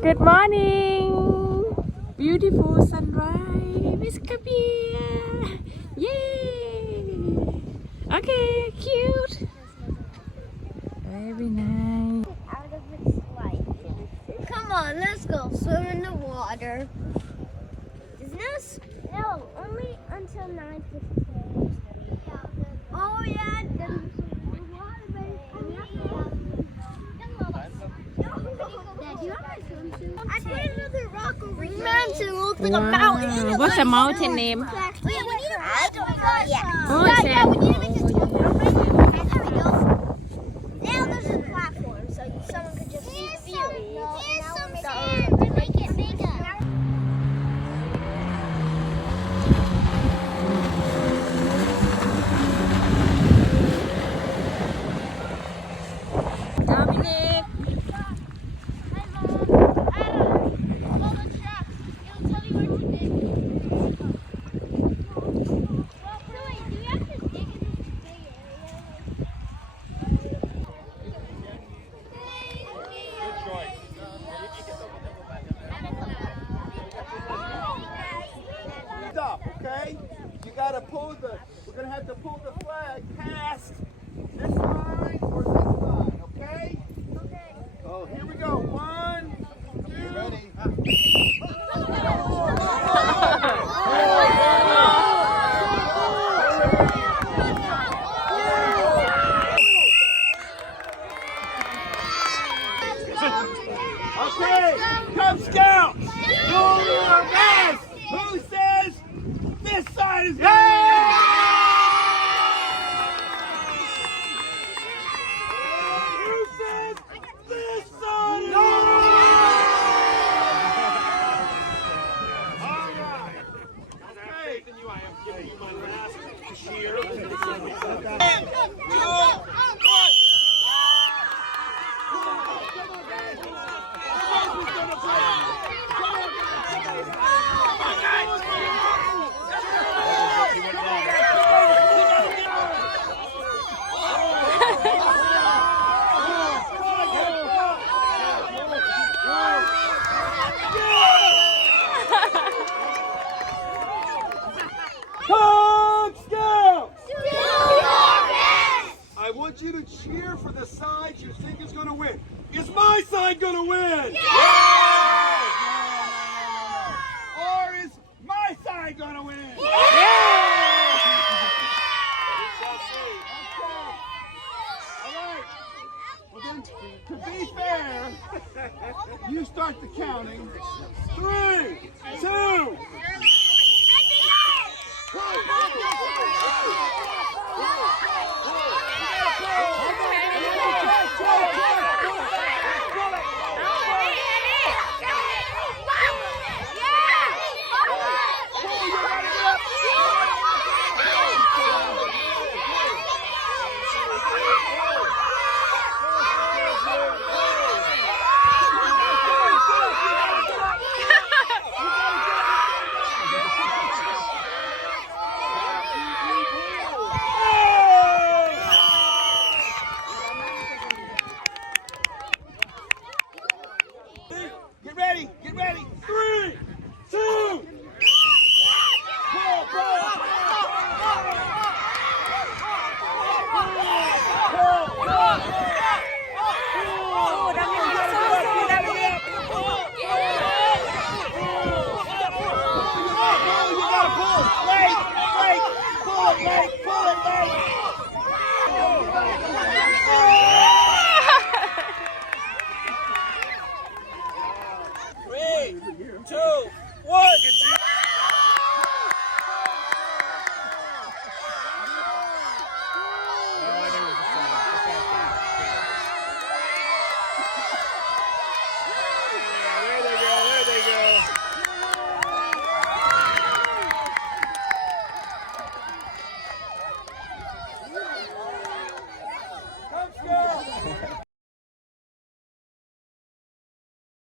Good morning. Beautiful sunrise. Miss Kabir. Yay. Okay, cute. Very nice. Out of its life. Come on, let's go swim in the water. No, only until 9:15. Oh yeah. I put another rock over here. Mountain looks like a mountain. What's the mountain name? Wait, we need a ride. Yeah. Oh, Yeah, we Sam. need to make this go. There we go. Now there's a platform, so someone could just see the view. Here's some sand to make it bigger. Dominic. Stop, okay? You gotta we're gonna have to pull the flag past this line or this line, okay? Okay. Oh, here we go. 1, 2, ready. Okay, Cub Scouts, do your best. Who says this side is going to win? Who says this side is going to win? All right. Okay. I am giving you my last cheer. 2, 1. Cub Scouts! I want you to cheer for the side you think is going to win. Is my side going to win? Yeah! Or is my side going to win? Yeah! We shall see. Okay. All right. Well then, to be fair, you start the counting. 3, 2. Get ready, get ready. 3, 2. Pull.